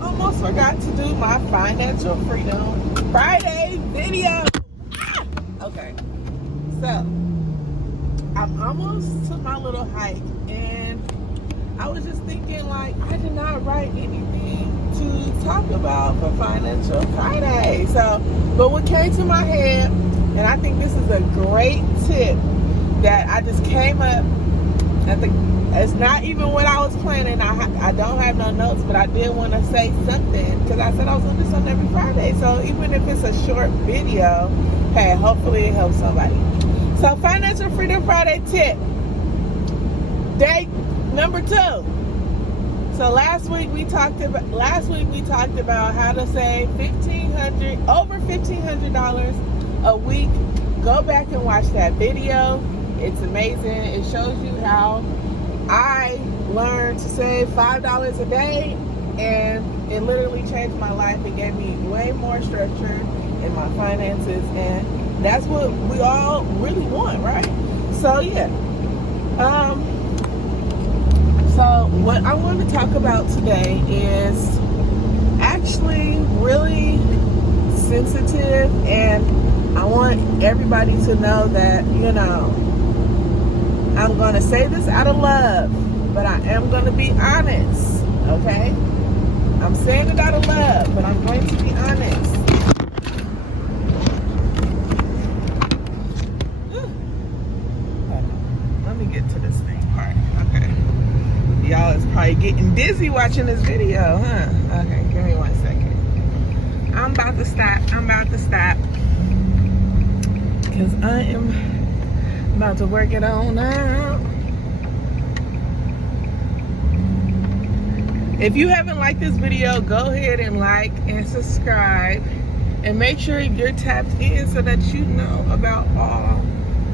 I almost forgot to do my Financial Freedom Friday video. Okay, so I'm almost to my little hike, and I was just thinking, like, I did not write anything to talk about for Financial Friday. So, but what came to my head, and I think this is a great tip that I just came up. I think it's not even what I was planning. I don't have no notes, but I did want to say something because I said I was going to do something every Friday. So even if it's a short video, hey, hopefully it helps somebody. So Financial Freedom Friday tip, day number 2. So last week we talked about how to save over $1,500 a week. Go back and watch that video. It's amazing. It shows you how I learned to save $5 a day, and it literally changed my life. It gave me way more structure in my finances, and that's what we all really want, right? So yeah. So what I want to talk about today is actually really sensitive, and I want everybody to know that, I'm going to say this out of love, but I am going to be honest, okay? I'm saying it out of love, but I'm going to be honest. Let me get to this thing part. Okay. Y'all is probably getting dizzy watching this video, huh? Okay, give me 1 second. I'm about to stop. Because I am about to work it on out. If you haven't liked this video, go ahead and like and subscribe, and make sure you're tapped in so that you know about all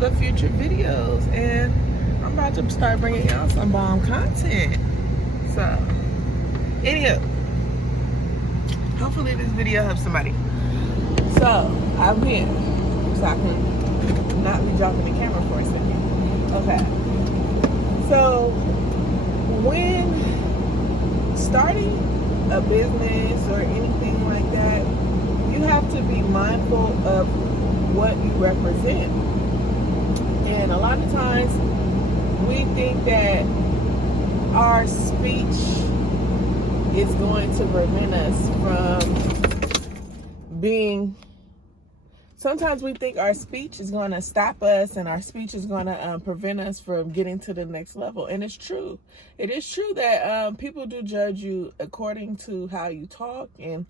the future videos. And I'm about to start bringing y'all some bomb content. So anywho, hopefully this video helps somebody. So I'm here, so I can not be dropping the camera for a second. Okay. So when starting a business or anything like that, you have to be mindful of what you represent. And a lot of times we think that our speech is going to prevent us from being. Sometimes we think our speech is going to stop us, and our speech is going to prevent us from getting to the next level. And it's true. It is true that people do judge you according to how you talk. And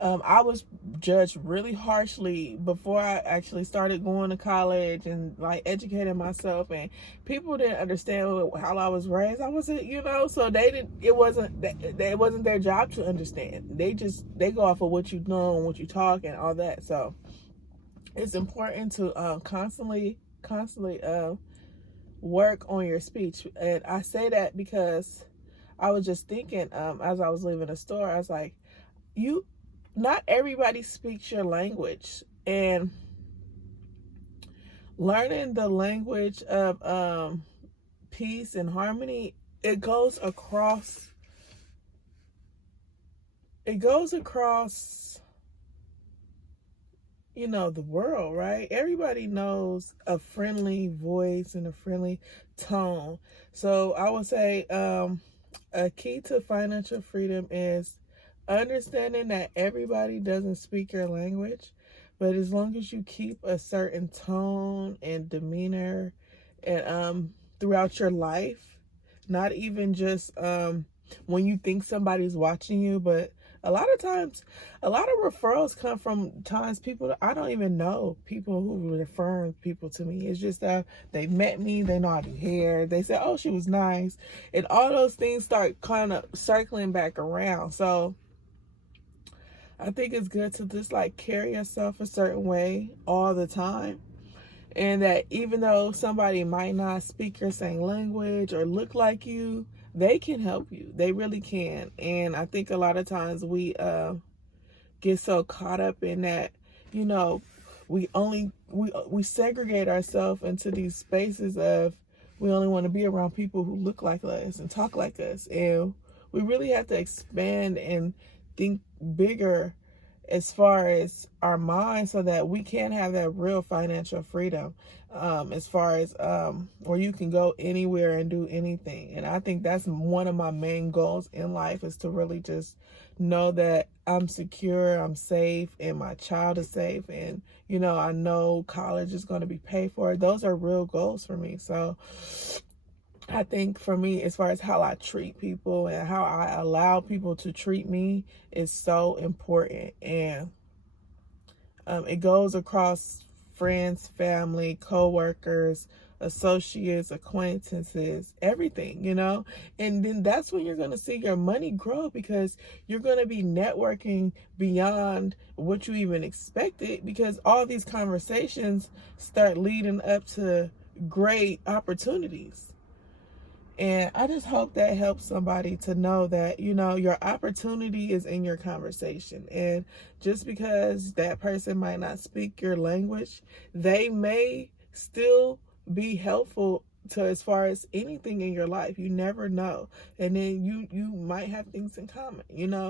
I was judged really harshly before I actually started going to college and like educating myself. And people didn't understand how I was raised. I wasn't, so it wasn't their job to understand. They go off of what you know and what you talk and all that. So it's important to constantly work on your speech. And I say that because I was just thinking, as I was leaving the store, I was like, not everybody speaks your language. And learning the language of peace and harmony, it goes across the world, right? Everybody knows a friendly voice and a friendly tone. So I would say a key to financial freedom is understanding that everybody doesn't speak your language, but as long as you keep a certain tone and demeanor and throughout your life, not even just when you think somebody's watching you, but a lot of times, a lot of referrals come from people that I don't even know, people who refer people to me. It's just that they met me, they know I do hair, they say, oh, she was nice. And all those things start kind of circling back around. So I think it's good to just like carry yourself a certain way all the time. And that even though somebody might not speak your same language or look like you, they can help you. They really can. And I think a lot of times we get so caught up in that, we segregate ourselves into these spaces of we only want to be around people who look like us and talk like us. And we really have to expand and think bigger as far as our mind so that we can have that real financial freedom, as far as where you can go anywhere and do anything. And I think that's one of my main goals in life, is to really just know that I'm secure, I'm safe, and my child is safe, and I know college is going to be paid for. Those are real goals for me. So I think for me, as far as how I treat people and how I allow people to treat me, is so important. And it goes across friends, family, co-workers, associates, acquaintances, everything, and then that's when you're going to see your money grow, because you're going to be networking beyond what you even expected, because all these conversations start leading up to great opportunities. And I just hope that helps somebody to know that, your opportunity is in your conversation. And just because that person might not speak your language, they may still be helpful to as far as anything in your life. You never know. And then you might have things in common,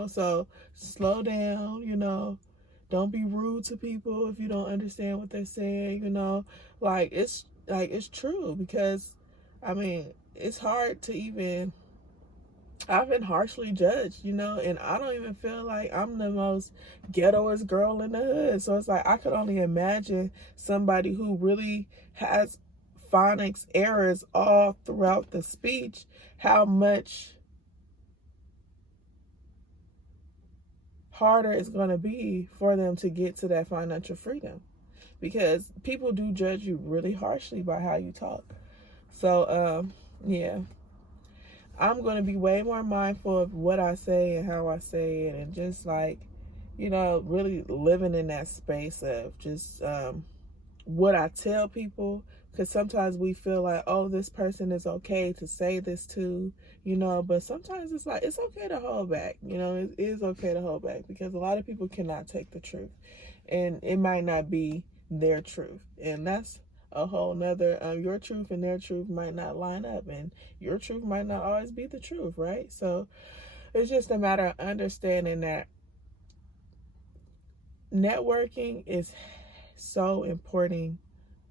so slow down, don't be rude to people if you don't understand what they're saying, it's true, because it's hard to even, I've been harshly judged, and I don't even feel like I'm the most ghettoest girl in the hood. So it's like, I could only imagine somebody who really has phonics errors all throughout the speech, how much harder it's going to be for them to get to that financial freedom, because people do judge you really harshly by how you talk. So, yeah, I'm going to be way more mindful of what I say and how I say it, and just really living in that space of just what I tell people, because sometimes we feel like, oh, this person is okay to say this to, but sometimes it's like, it's okay to hold back, it is okay to hold back, because a lot of people cannot take the truth, and it might not be their truth, and that's a whole nother, your truth and their truth might not line up, and your truth might not always be the truth, right? So it's just a matter of understanding that networking is so important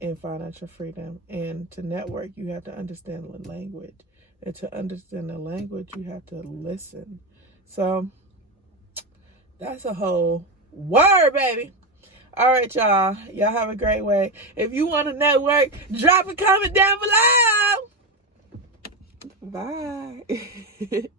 in financial freedom. And to network, you have to understand the language, and to understand the language, you have to listen. So that's a whole word, baby. All right, y'all. Y'all have a great way. If you want to network, drop a comment down below. Bye.